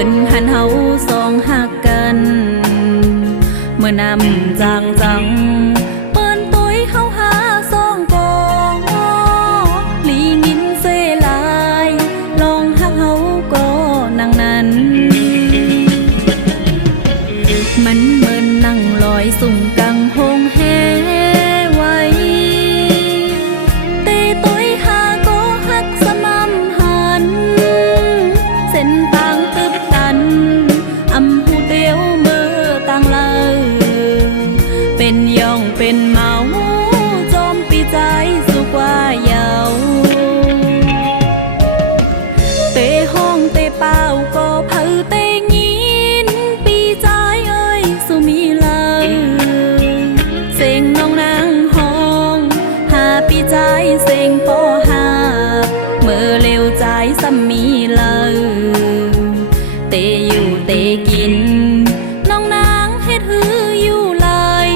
ปิ้นหันเฮาสองหักกันเมื่อนำจางจังเปิ้นตุ้ยเฮาหาสองกองลีงินเซลายลองหักเฮาก็นังนั้นมันเหมือนนั่งลอยสุ่มกังหงแฮไว้เตตุ้ยหาก็หักสม่ำหันเส้นต่างตึบตันอำหูเดียวเมื่อต่างเลยเป็นย่องเป็นเมาจอมปีใจสุกว่าเยาเตห้องเตเป้าก็เผาเตยินปีใจเอ้ยสุมีเลยเสียงน้องนางห้องหาปีใจเสียงปอหาเมื่อเร็วใจสัมมีเลยเตอยู่เตกินน้องนางเฮ็ดหืออยู่เลย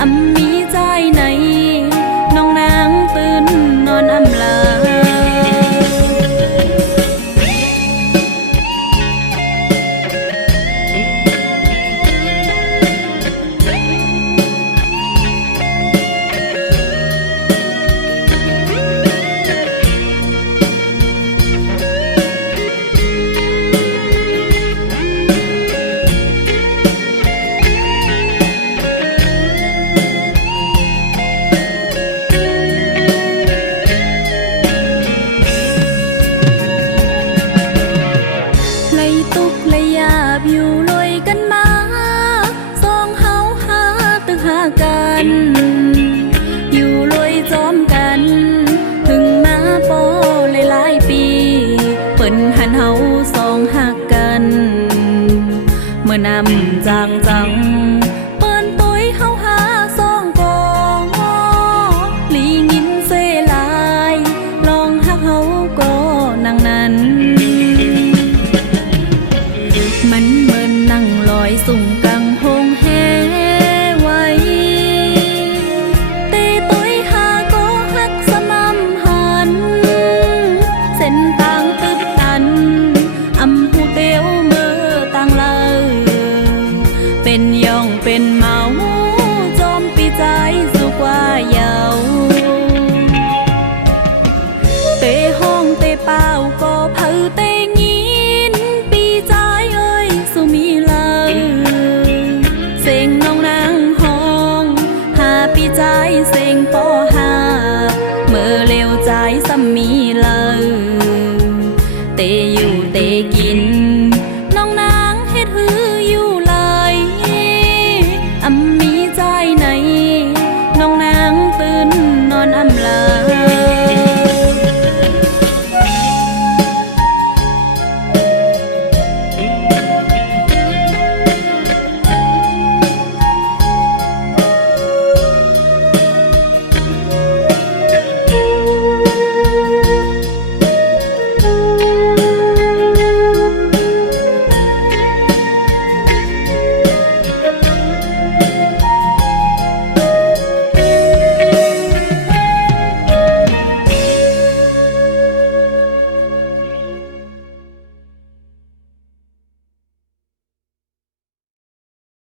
อำมีใจไหนน้องนางตื่นนอนอำลาอยู่ลอยกันมาสองเฮาหาตึกหากันอยู่ลอยจอมกันถึงมาปอหลายปีเปิ้นหันเฮาสองหักกันเมื่อนำจางจังเปิ้นตุ้ยเฮาหาสองกองลีงินเซลายลองหักเฮาก็นังนั้นมันเหมือนนั่งลอยสุ่มกังหงแฮไว้เตตุ้ยหาก็หักสม่ำหันเส้นต่างตึบตันอำหูเดียวเมื่อต่างเลยเป็นย่องเป็นเมาจอมปีใจสุกว่าเยาเตห้องเตเป้าก็เผาเตยินปีใจเอ้ยสุมีเลยเสียงน้องนางห้องหาปีใจเสียงปอหาเมื่อเร็วใจสัมมีเลย